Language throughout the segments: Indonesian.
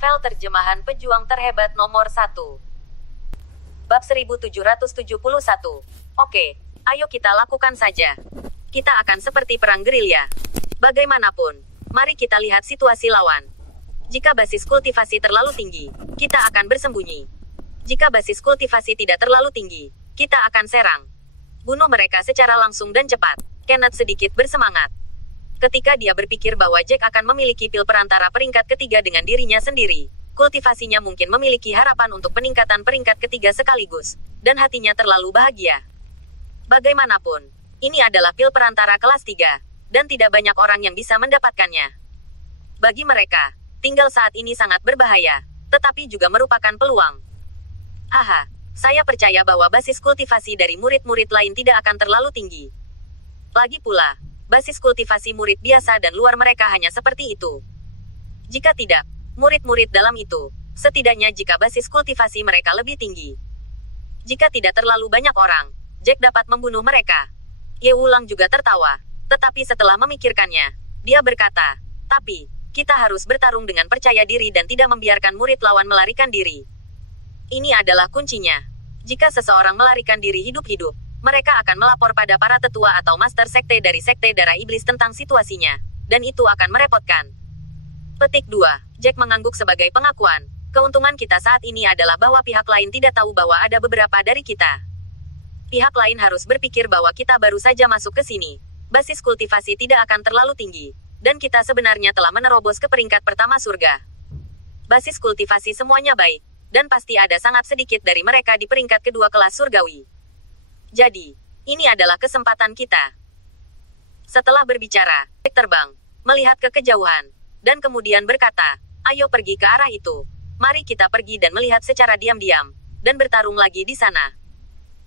Novel terjemahan pejuang terhebat nomor 1. Bab 1771. Oke, ayo kita lakukan saja. Kita akan seperti perang gerilya. Bagaimanapun, mari kita lihat situasi lawan. Jika basis kultivasi terlalu tinggi, kita akan bersembunyi. Jika basis kultivasi tidak terlalu tinggi, kita akan serang. Bunuh mereka secara langsung dan cepat. Kenneth sedikit bersemangat. Ketika dia berpikir bahwa Jack akan memiliki pil perantara peringkat ketiga dengan dirinya sendiri, kultivasinya mungkin memiliki harapan untuk peningkatan peringkat ketiga sekaligus, dan hatinya terlalu bahagia. Bagaimanapun, ini adalah pil perantara kelas 3, dan tidak banyak orang yang bisa mendapatkannya. Bagi mereka, tinggal saat ini sangat berbahaya, tetapi juga merupakan peluang. Haha, saya percaya bahwa basis kultivasi dari murid-murid lain tidak akan terlalu tinggi. Lagi pula, basis kultivasi murid biasa dan luar mereka hanya seperti itu. Jika tidak, murid-murid dalam itu, setidaknya jika basis kultivasi mereka lebih tinggi. Jika tidak terlalu banyak orang, Jack dapat membunuh mereka. Ye Wulang juga tertawa, tetapi setelah memikirkannya, dia berkata, tapi, kita harus bertarung dengan percaya diri dan tidak membiarkan murid lawan melarikan diri. Ini adalah kuncinya. Jika seseorang melarikan diri hidup-hidup, mereka akan melapor pada para tetua atau master sekte dari sekte darah iblis tentang situasinya, dan itu akan merepotkan. Petik 2. Jack mengangguk sebagai pengakuan. Keuntungan kita saat ini adalah bahwa pihak lain tidak tahu bahwa ada beberapa dari kita. Pihak lain harus berpikir bahwa kita baru saja masuk ke sini. Basis kultivasi tidak akan terlalu tinggi, dan kita sebenarnya telah menerobos ke peringkat pertama surga. Basis kultivasi semuanya baik, dan pasti ada sangat sedikit dari mereka di peringkat kedua kelas surgawi. Jadi, ini adalah kesempatan kita. Setelah berbicara, Jack terbang, melihat ke kejauhan, dan kemudian berkata, ayo pergi ke arah itu. Mari kita pergi dan melihat secara diam-diam, dan bertarung lagi di sana.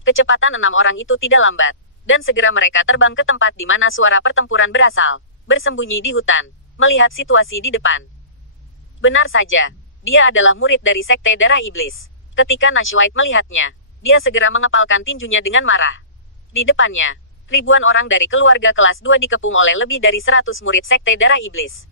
Kecepatan 6 orang itu tidak lambat, dan segera mereka terbang ke tempat di mana suara pertempuran berasal, bersembunyi di hutan, melihat situasi di depan. Benar saja, dia adalah murid dari sekte darah iblis. Ketika Nash White melihatnya, dia segera mengepalkan tinjunya dengan marah. Di depannya, ribuan orang dari keluarga kelas 2 dikepung oleh lebih dari 100 murid sekte darah iblis.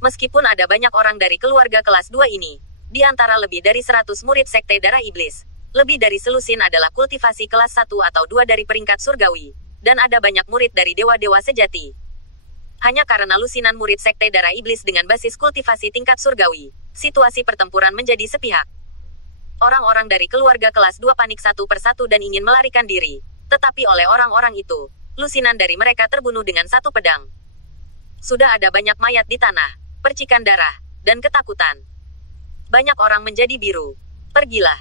Meskipun ada banyak orang dari keluarga kelas 2 ini, di antara lebih dari 100 murid sekte darah iblis, lebih dari selusin adalah kultivasi kelas 1 atau 2 dari peringkat surgawi, dan ada banyak murid dari dewa-dewa sejati. Hanya karena lusinan murid sekte darah iblis dengan basis kultivasi tingkat surgawi, situasi pertempuran menjadi sepihak. Orang-orang dari keluarga kelas 2 panik satu persatu dan ingin melarikan diri. Tetapi oleh orang-orang itu, lusinan dari mereka terbunuh dengan satu pedang. Sudah ada banyak mayat di tanah, percikan darah, dan ketakutan. Banyak orang menjadi biru. Pergilah.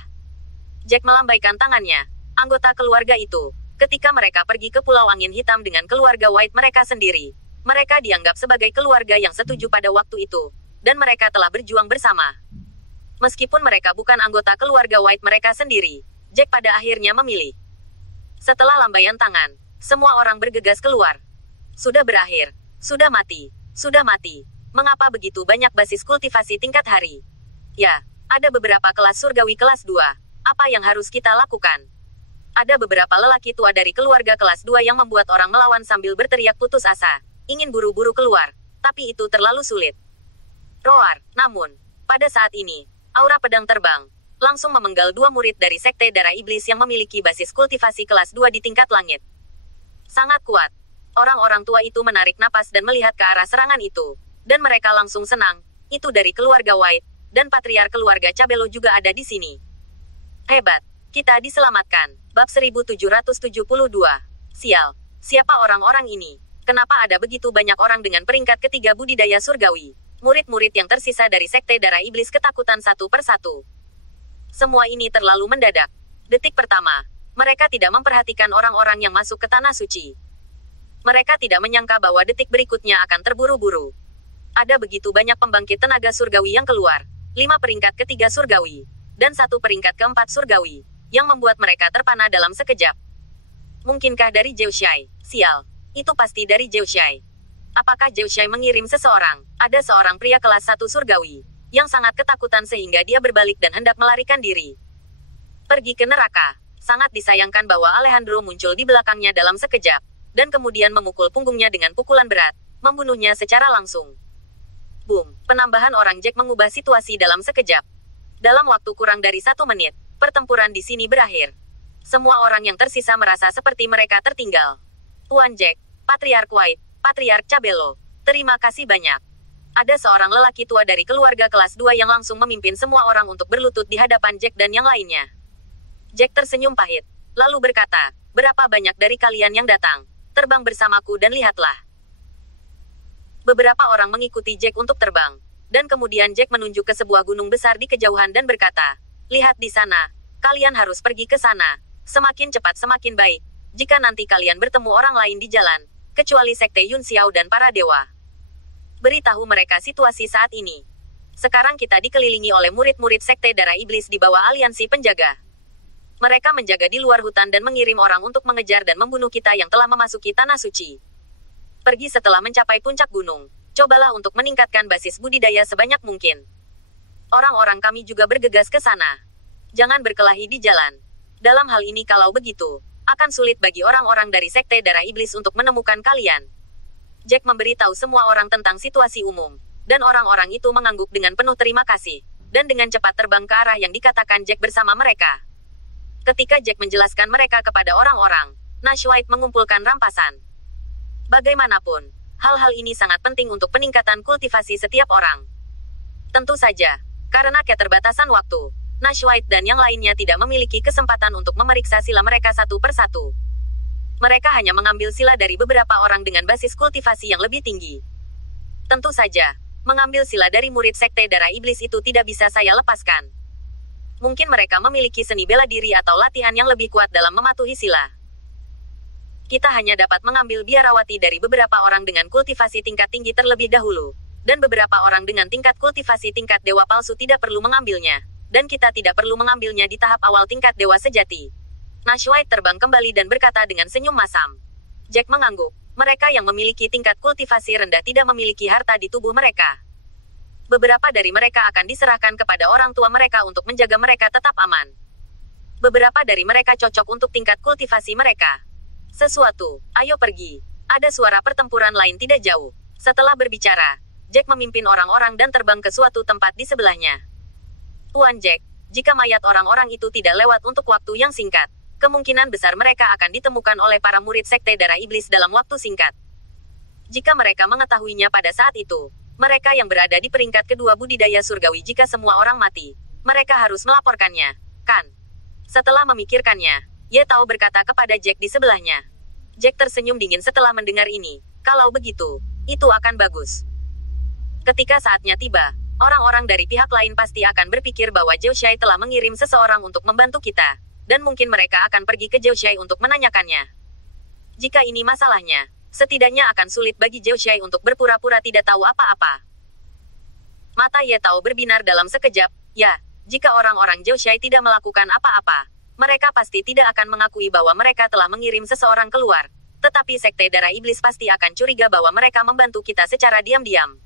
Jack melambaikan tangannya. Anggota keluarga itu, ketika mereka pergi ke Pulau Angin Hitam dengan keluarga White mereka sendiri, mereka dianggap sebagai keluarga yang setuju pada waktu itu, dan mereka telah berjuang bersama. Meskipun mereka bukan anggota keluarga White mereka sendiri, Jack pada akhirnya memilih. Setelah lambaian tangan, semua orang bergegas keluar. Sudah berakhir. Sudah mati. Sudah mati. Mengapa begitu banyak basis kultivasi tingkat hari? Ya, ada beberapa kelas surgawi kelas 2. Apa yang harus kita lakukan? Ada beberapa lelaki tua dari keluarga kelas 2 yang membuat orang melawan sambil berteriak putus asa. Ingin buru-buru keluar. Tapi itu terlalu sulit. Roar. Namun, pada saat ini, aura pedang terbang, langsung memenggal 2 murid dari sekte darah iblis yang memiliki basis kultivasi kelas 2 di tingkat langit. Sangat kuat. Orang-orang tua itu menarik napas dan melihat ke arah serangan itu. Dan mereka langsung senang. Itu dari keluarga White, dan patriark keluarga Cabello juga ada di sini. Hebat. Kita diselamatkan. Bab 1772. Sial. Siapa orang-orang ini? Kenapa ada begitu banyak orang dengan peringkat ketiga budidaya surgawi? Murid-murid yang tersisa dari sekte darah iblis ketakutan satu persatu. Semua ini terlalu mendadak. Detik pertama, mereka tidak memperhatikan orang-orang yang masuk ke tanah suci. Mereka tidak menyangka bahwa detik berikutnya akan terburu-buru. Ada begitu banyak pembangkit tenaga surgawi yang keluar, 5 peringkat ketiga surgawi, dan 1 peringkat keempat surgawi, yang membuat mereka terpana dalam sekejap. Mungkinkah dari Zhou-Shai? Sial, itu pasti dari Zhou-Shai. Apakah Zhou-Shai mengirim seseorang? Ada seorang pria kelas 1 surgawi, yang sangat ketakutan sehingga dia berbalik dan hendak melarikan diri. Pergi ke neraka. Sangat disayangkan bahwa Alejandro muncul di belakangnya dalam sekejap, dan kemudian memukul punggungnya dengan pukulan berat, membunuhnya secara langsung. Boom, penambahan orang Jack mengubah situasi dalam sekejap. Dalam waktu kurang dari 1 menit, pertempuran di sini berakhir. Semua orang yang tersisa merasa seperti mereka tertinggal. Tuan Jack, Patriark White, Patriark Cabello, terima kasih banyak. Ada seorang lelaki tua dari keluarga kelas 2 yang langsung memimpin semua orang untuk berlutut di hadapan Jack dan yang lainnya. Jack tersenyum pahit, lalu berkata, berapa banyak dari kalian yang datang? Terbang bersamaku dan lihatlah. Beberapa orang mengikuti Jack untuk terbang. Dan kemudian Jack menunjuk ke sebuah gunung besar di kejauhan dan berkata, lihat di sana. Kalian harus pergi ke sana. Semakin cepat semakin baik. Jika nanti kalian bertemu orang lain di jalan, kecuali Sekte Yun Xiao dan para dewa. Beritahu mereka situasi saat ini. Sekarang kita dikelilingi oleh murid-murid Sekte Darah Iblis di bawah aliansi penjaga. Mereka menjaga di luar hutan dan mengirim orang untuk mengejar dan membunuh kita yang telah memasuki Tanah Suci. Pergi setelah mencapai puncak gunung. Cobalah untuk meningkatkan basis budidaya sebanyak mungkin. Orang-orang kami juga bergegas ke sana. Jangan berkelahi di jalan. Dalam hal ini kalau begitu, akan sulit bagi orang-orang dari Sekte Darah Iblis untuk menemukan kalian. Jack memberitahu semua orang tentang situasi umum. Dan orang-orang itu mengangguk dengan penuh terima kasih. Dan dengan cepat terbang ke arah yang dikatakan Jack bersama mereka. Ketika Jack menjelaskan mereka kepada orang-orang, Nash White mengumpulkan rampasan. Bagaimanapun, hal-hal ini sangat penting untuk peningkatan kultivasi setiap orang. Tentu saja, karena keterbatasan waktu, Nash White dan yang lainnya tidak memiliki kesempatan untuk memeriksa sila mereka satu persatu. Mereka hanya mengambil sila dari beberapa orang dengan basis kultivasi yang lebih tinggi. Tentu saja, mengambil sila dari murid Sekte Darah Iblis itu tidak bisa saya lepaskan. Mungkin mereka memiliki seni bela diri atau latihan yang lebih kuat dalam mematuhi sila. Kita hanya dapat mengambil biarawati dari beberapa orang dengan kultivasi tingkat tinggi terlebih dahulu. Dan beberapa orang dengan tingkat kultivasi tingkat dewa palsu tidak perlu mengambilnya. Dan kita tidak perlu mengambilnya di tahap awal tingkat dewa sejati. Nash White terbang kembali dan berkata dengan senyum masam. Jack mengangguk. Mereka yang memiliki tingkat kultivasi rendah tidak memiliki harta di tubuh mereka. Beberapa dari mereka akan diserahkan kepada orang tua mereka untuk menjaga mereka tetap aman. Beberapa dari mereka cocok untuk tingkat kultivasi mereka. Sesuatu, ayo pergi. Ada suara pertempuran lain tidak jauh. Setelah berbicara, Jack memimpin orang-orang dan terbang ke suatu tempat di sebelahnya. Tuan Jack, jika mayat orang-orang itu tidak lewat untuk waktu yang singkat, kemungkinan besar mereka akan ditemukan oleh para murid Sekte Darah Iblis dalam waktu singkat. Jika mereka mengetahuinya pada saat itu, mereka yang berada di peringkat kedua budidaya surgawi jika semua orang mati, mereka harus melaporkannya, kan? Setelah memikirkannya, Ye Tao berkata kepada Jack di sebelahnya. Jack tersenyum dingin setelah mendengar ini. Kalau begitu, itu akan bagus. Ketika saatnya tiba, orang-orang dari pihak lain pasti akan berpikir bahwa Zhou Xiai telah mengirim seseorang untuk membantu kita, dan mungkin mereka akan pergi ke Zhou Xiai untuk menanyakannya. Jika ini masalahnya, setidaknya akan sulit bagi Zhou Xiai untuk berpura-pura tidak tahu apa-apa. Mata Ye Tao berbinar dalam sekejap. Ya, jika orang-orang Zhou Xiai tidak melakukan apa-apa, mereka pasti tidak akan mengakui bahwa mereka telah mengirim seseorang keluar. Tetapi Sekte Darah Iblis pasti akan curiga bahwa mereka membantu kita secara diam-diam.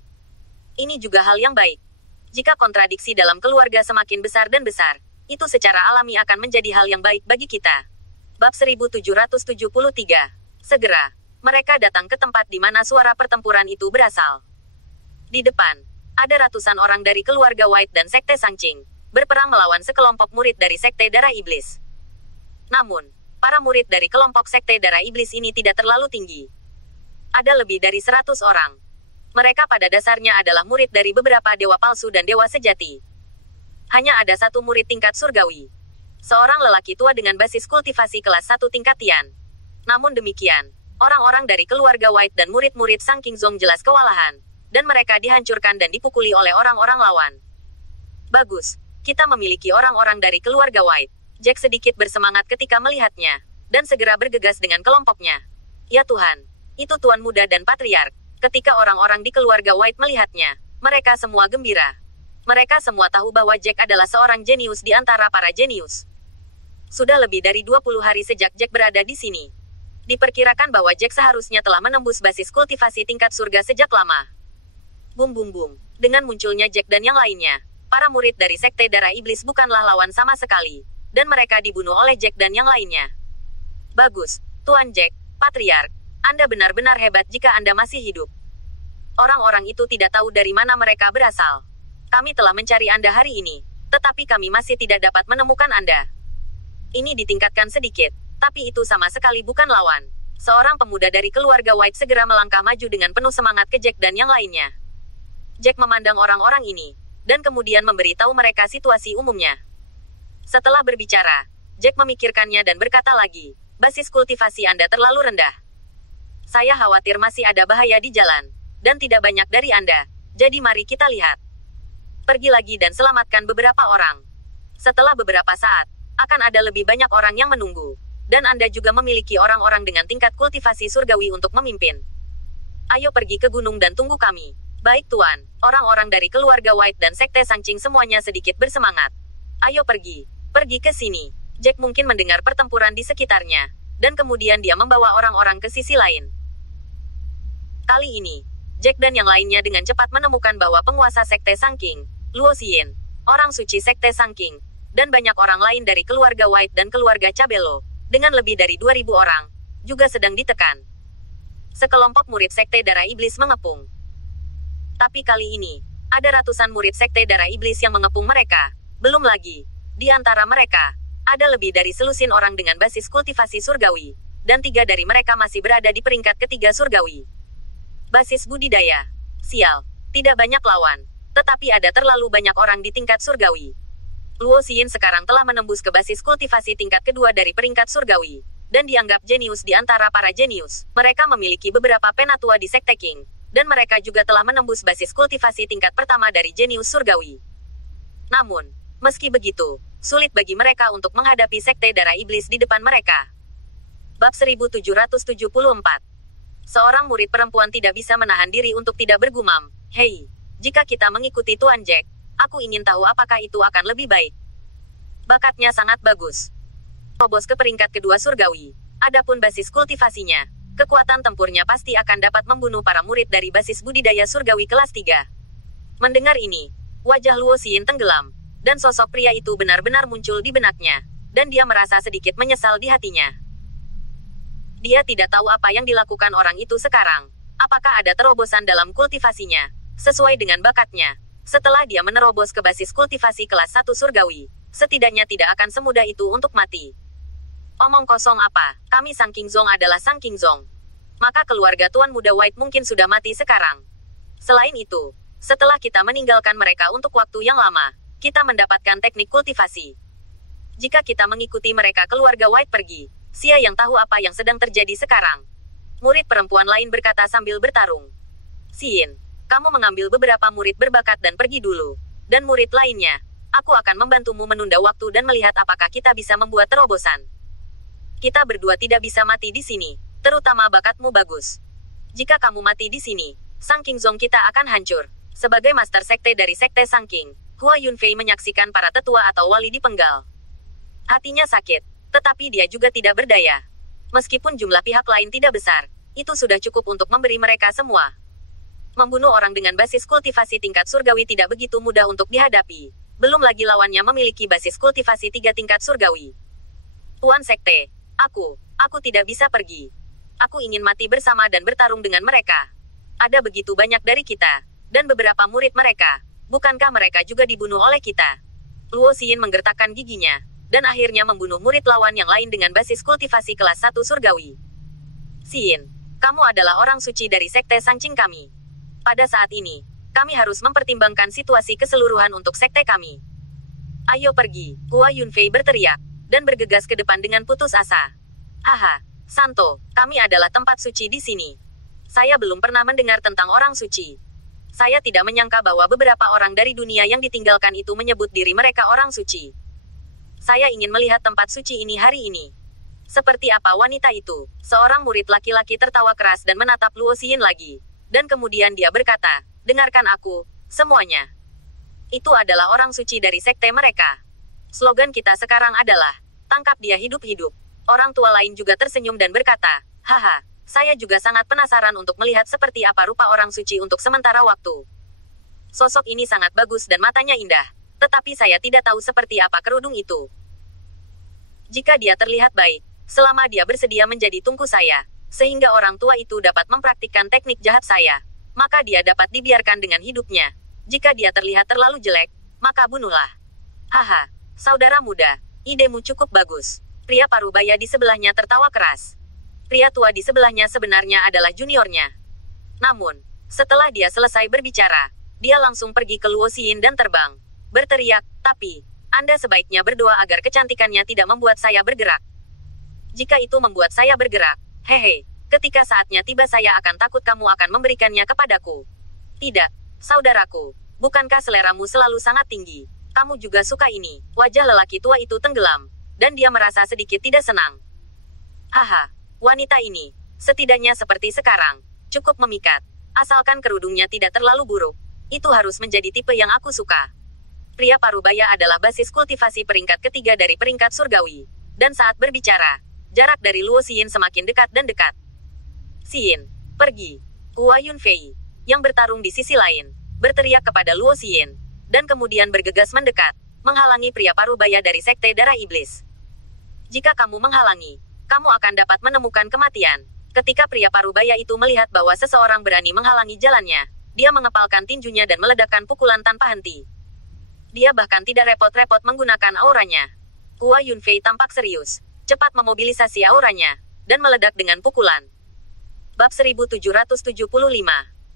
Ini juga hal yang baik. Jika kontradiksi dalam keluarga semakin besar dan besar, itu secara alami akan menjadi hal yang baik bagi kita. Bab 1773. Segera, mereka datang ke tempat di mana suara pertempuran itu berasal. Di depan, ada ratusan orang dari keluarga White dan Sekte Sangqing, berperang melawan sekelompok murid dari Sekte Darah Iblis. Namun, para murid dari kelompok Sekte Darah Iblis ini tidak terlalu tinggi. Ada lebih dari 100 orang. Mereka pada dasarnya adalah murid dari beberapa dewa palsu dan dewa sejati. Hanya ada satu murid tingkat surgawi. Seorang lelaki tua dengan basis kultivasi kelas 1 tingkat Tian. Namun demikian, orang-orang dari keluarga White dan murid-murid Sang Qingzong jelas kewalahan, dan mereka dihancurkan dan dipukuli oleh orang-orang lawan. Bagus, kita memiliki orang-orang dari keluarga White. Jack sedikit bersemangat ketika melihatnya, dan segera bergegas dengan kelompoknya. Ya Tuhan, itu Tuan Muda dan Patriark. Ketika orang-orang di keluarga White melihatnya, mereka semua gembira. Mereka semua tahu bahwa Jack adalah seorang jenius di antara para jenius. Sudah lebih dari 20 hari sejak Jack berada di sini. Diperkirakan bahwa Jack seharusnya telah menembus basis kultivasi tingkat surga sejak lama. Bum bum bum. Dengan munculnya Jack dan yang lainnya, para murid dari Sekte Darah Iblis bukanlah lawan sama sekali. Dan mereka dibunuh oleh Jack dan yang lainnya. Bagus, Tuan Jack, Patriark. Anda benar-benar hebat jika Anda masih hidup. Orang-orang itu tidak tahu dari mana mereka berasal. Kami telah mencari Anda hari ini, tetapi kami masih tidak dapat menemukan Anda. Ini ditingkatkan sedikit, tapi itu sama sekali bukan lawan. Seorang pemuda dari keluarga White segera melangkah maju dengan penuh semangat ke Jack dan yang lainnya. Jack memandang orang-orang ini, dan kemudian memberitahu mereka situasi umumnya. Setelah berbicara, Jack memikirkannya dan berkata lagi, basis kultivasi Anda terlalu rendah. Saya khawatir masih ada bahaya di jalan, dan tidak banyak dari Anda, jadi mari kita lihat. Pergi lagi dan selamatkan beberapa orang. Setelah beberapa saat, akan ada lebih banyak orang yang menunggu. Dan Anda juga memiliki orang-orang dengan tingkat kultivasi surgawi untuk memimpin. Ayo pergi ke gunung dan tunggu kami. Baik Tuan, orang-orang dari keluarga White dan Sekte Sangqing semuanya sedikit bersemangat. Ayo pergi ke sini. Jack mungkin mendengar pertempuran di sekitarnya, dan kemudian dia membawa orang-orang ke sisi lain. Kali ini, Jack dan yang lainnya dengan cepat menemukan bahwa penguasa Sekte Sangqing, Luo Xin, orang suci Sekte Sangqing, dan banyak orang lain dari keluarga White dan keluarga Cabello, dengan lebih dari 2.000 orang, juga sedang ditekan. Sekelompok murid Sekte Darah Iblis mengepung. Tapi kali ini, ada ratusan murid Sekte Darah Iblis yang mengepung mereka. Belum lagi, di antara mereka, ada lebih dari selusin orang dengan basis kultivasi surgawi, dan 3 dari mereka masih berada di peringkat ketiga surgawi. Basis budidaya. Sial, tidak banyak lawan, tetapi ada terlalu banyak orang di tingkat surgawi. Luo Xin sekarang telah menembus ke basis kultivasi tingkat kedua dari peringkat surgawi, dan dianggap jenius di antara para jenius. Mereka memiliki beberapa penatua di Sekte Qing, dan mereka juga telah menembus basis kultivasi tingkat pertama dari jenius surgawi. Namun, meski begitu, sulit bagi mereka untuk menghadapi Sekte Darah Iblis di depan mereka. Bab 1774. Seorang murid perempuan tidak bisa menahan diri untuk tidak bergumam, "Hei, jika kita mengikuti Tuan Jack, aku ingin tahu apakah itu akan lebih baik." Bakatnya sangat bagus. Lobos ke peringkat kedua surgawi. Adapun basis kultivasinya, kekuatan tempurnya pasti akan dapat membunuh para murid dari basis budidaya surgawi kelas 3. Mendengar ini, wajah Luo Xin tenggelam, dan sosok pria itu benar-benar muncul di benaknya, dan dia merasa sedikit menyesal di hatinya. Dia tidak tahu apa yang dilakukan orang itu sekarang. Apakah ada terobosan dalam kultivasinya, sesuai dengan bakatnya. Setelah dia menerobos ke basis kultivasi kelas 1 surgawi, setidaknya tidak akan semudah itu untuk mati. Omong kosong apa, kami Sang Qingzong adalah Sang Qingzong. Maka keluarga Tuan Muda White mungkin sudah mati sekarang. Selain itu, setelah kita meninggalkan mereka untuk waktu yang lama, kita mendapatkan teknik kultivasi. Jika kita mengikuti mereka keluarga White pergi, sia yang tahu apa yang sedang terjadi sekarang. Murid perempuan lain berkata sambil bertarung. Xin, kamu mengambil beberapa murid berbakat dan pergi dulu. Dan murid lainnya, aku akan membantumu menunda waktu dan melihat apakah kita bisa membuat terobosan. Kita berdua tidak bisa mati di sini, terutama bakatmu bagus. Jika kamu mati di sini, Sang Qingzong kita akan hancur. Sebagai master sekte dari Sekte Sangqing, Hua Yunfei menyaksikan para tetua atau wali dipenggal. Hatinya sakit, tetapi dia juga tidak berdaya. Meskipun jumlah pihak lain tidak besar, itu sudah cukup untuk memberi mereka semua. Membunuh orang dengan basis kultivasi tingkat surgawi tidak begitu mudah untuk dihadapi. Belum lagi lawannya memiliki basis kultivasi 3 tingkat surgawi. Tuan Sekte, aku tidak bisa pergi. Aku ingin mati bersama dan bertarung dengan mereka. Ada begitu banyak dari kita, dan beberapa murid mereka. Bukankah mereka juga dibunuh oleh kita? Luo Xin menggertakkan giginya, dan akhirnya membunuh murid lawan yang lain dengan basis kultivasi kelas 1 surgawi. Xin, kamu adalah orang suci dari Sekte Sangqing kami. Pada saat ini, kami harus mempertimbangkan situasi keseluruhan untuk sekte kami. Ayo pergi, Hua Yunfei berteriak, dan bergegas ke depan dengan putus asa. Haha, Santo, kami adalah tempat suci di sini. Saya belum pernah mendengar tentang orang suci. Saya tidak menyangka bahwa beberapa orang dari dunia yang ditinggalkan itu menyebut diri mereka orang suci. Saya ingin melihat tempat suci ini hari ini. Seperti apa wanita itu? Seorang murid laki-laki tertawa keras dan menatap Luo Xin lagi. Dan kemudian dia berkata, dengarkan aku, semuanya. Itu adalah orang suci dari sekte mereka. Slogan kita sekarang adalah, tangkap dia hidup-hidup. Orang tua lain juga tersenyum dan berkata, haha, saya juga sangat penasaran untuk melihat seperti apa rupa orang suci untuk sementara waktu. Sosok ini sangat bagus dan matanya indah, tetapi saya tidak tahu seperti apa kerudung itu. Jika dia terlihat baik, selama dia bersedia menjadi tungku saya, sehingga orang tua itu dapat mempraktikkan teknik jahat saya, maka dia dapat dibiarkan dengan hidupnya. Jika dia terlihat terlalu jelek, maka bunuhlah. Haha, saudara muda, idemu cukup bagus. Pria parubaya di sebelahnya tertawa keras. Pria tua di sebelahnya sebenarnya adalah juniornya. Namun, setelah dia selesai berbicara, dia langsung pergi ke Luo Xin dan terbang. Berteriak, tapi, Anda sebaiknya berdoa agar kecantikannya tidak membuat saya bergerak. Jika itu membuat saya bergerak, hehe, ketika saatnya tiba saya akan takut kamu akan memberikannya kepadaku. Tidak, saudaraku, bukankah seleramu selalu sangat tinggi? Kamu juga suka ini. Wajah lelaki tua itu tenggelam, dan dia merasa sedikit tidak senang. Haha, wanita ini, setidaknya seperti sekarang, cukup memikat. Asalkan kerudungnya tidak terlalu buruk, itu harus menjadi tipe yang aku suka. Pria parubaya adalah basis kultivasi peringkat ketiga dari peringkat surgawi. Dan saat berbicara, jarak dari Luo Xin semakin dekat dan dekat. Xin, pergi. Hua Yunfei, yang bertarung di sisi lain, berteriak kepada Luo Xin, dan kemudian bergegas mendekat, menghalangi pria parubaya dari Sekte Darah Iblis. Jika kamu menghalangi, kamu akan dapat menemukan kematian. Ketika pria parubaya itu melihat bahwa seseorang berani menghalangi jalannya, dia mengepalkan tinjunya dan meledakkan pukulan tanpa henti. Dia bahkan tidak repot-repot menggunakan auranya. Hua Yunfei tampak serius, cepat memobilisasi auranya, dan meledak dengan pukulan. Bab 1775.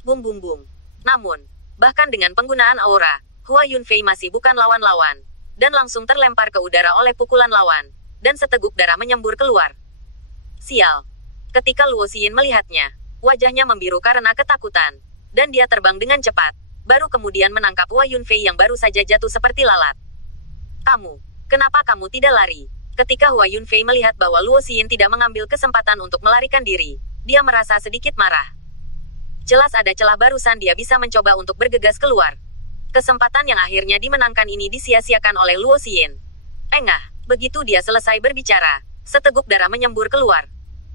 Bum bum bum. Namun, bahkan dengan penggunaan aura, Hua Yunfei masih bukan lawan-lawan, dan langsung terlempar ke udara oleh pukulan lawan, dan seteguk darah menyembur keluar. Sial. Ketika Luo Xin melihatnya, wajahnya membiru karena ketakutan, dan dia terbang dengan cepat, baru kemudian menangkap Hua Yunfei yang baru saja jatuh seperti lalat. Kamu, kenapa kamu tidak lari? Ketika Hua Yunfei melihat bahwa Luo Xin tidak mengambil kesempatan untuk melarikan diri, dia merasa sedikit marah. Jelas ada celah barusan dia bisa mencoba untuk bergegas keluar. Kesempatan yang akhirnya dimenangkan ini disia-siakan oleh Luo Xin. Engah, begitu dia selesai berbicara, seteguk darah menyembur keluar.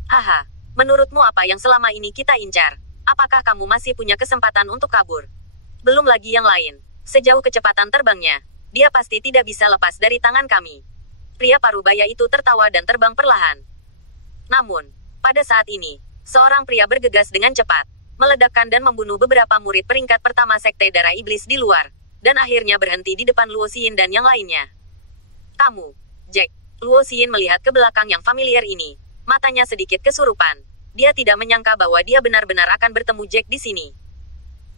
Haha, menurutmu apa yang selama ini kita incar? Apakah kamu masih punya kesempatan untuk kabur? Belum lagi yang lain. Sejauh kecepatan terbangnya, dia pasti tidak bisa lepas dari tangan kami. Pria parubaya itu tertawa dan terbang perlahan. Namun, pada saat ini, seorang pria bergegas dengan cepat, meledakkan dan membunuh beberapa murid peringkat pertama Sekte Darah Iblis di luar, dan akhirnya berhenti di depan Luo Xin dan yang lainnya. Kamu, Jack. Luo Xin melihat ke belakang yang familiar ini. Matanya sedikit kesurupan. Dia tidak menyangka bahwa dia benar-benar akan bertemu Jack di sini.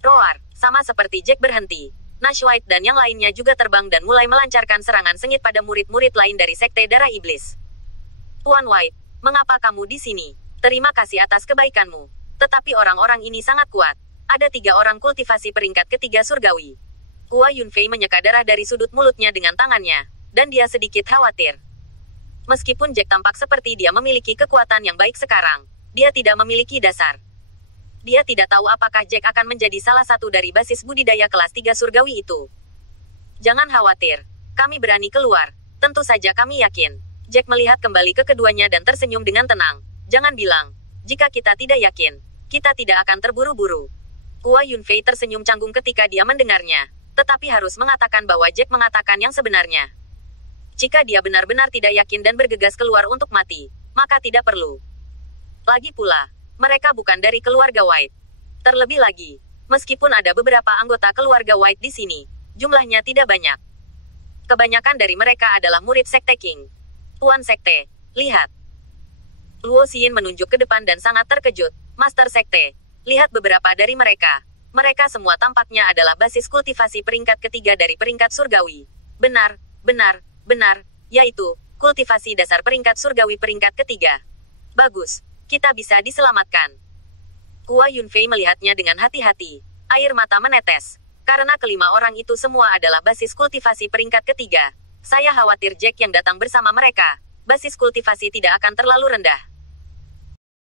Roar, sama seperti Jack berhenti. Nash White dan yang lainnya juga terbang dan mulai melancarkan serangan sengit pada murid-murid lain dari Sekte Darah Iblis. Tuan White, mengapa kamu di sini? Terima kasih atas kebaikanmu. Tetapi orang-orang ini sangat kuat. Ada 3 orang kultivasi peringkat ketiga surgawi. Hua Yunfei menyeka darah dari sudut mulutnya dengan tangannya, dan dia sedikit khawatir. Meskipun Jack tampak seperti dia memiliki kekuatan yang baik sekarang, dia tidak memiliki dasar. Dia tidak tahu apakah Jack akan menjadi salah satu dari basis budidaya kelas 3 surgawi itu. Jangan khawatir, kami berani keluar. Tentu saja kami yakin. Jack melihat kembali ke keduanya dan tersenyum dengan tenang. Jangan bilang, jika kita tidak yakin, kita tidak akan terburu-buru. Hua Yunfei tersenyum canggung ketika dia mendengarnya, tetapi harus mengatakan bahwa Jack mengatakan yang sebenarnya. Jika dia benar-benar tidak yakin dan bergegas keluar untuk mati, maka tidak perlu. Lagi pula, mereka bukan dari keluarga White. Terlebih lagi, meskipun ada beberapa anggota keluarga White di sini, jumlahnya tidak banyak. Kebanyakan dari mereka adalah murid Sekte King. Tuan Sekte, lihat. Luo Xin menunjuk ke depan dan sangat terkejut. Master Sekte, lihat beberapa dari mereka. Mereka semua tampaknya adalah basis kultivasi peringkat ketiga dari peringkat surgawi. Benar, yaitu, kultivasi dasar peringkat surgawi peringkat ketiga. Bagus, kita bisa diselamatkan. Hua Yunfei melihatnya dengan hati-hati. Air mata menetes. Karena kelima orang itu semua adalah basis kultivasi peringkat ketiga. Saya khawatir Jack yang datang bersama mereka, basis kultivasi tidak akan terlalu rendah.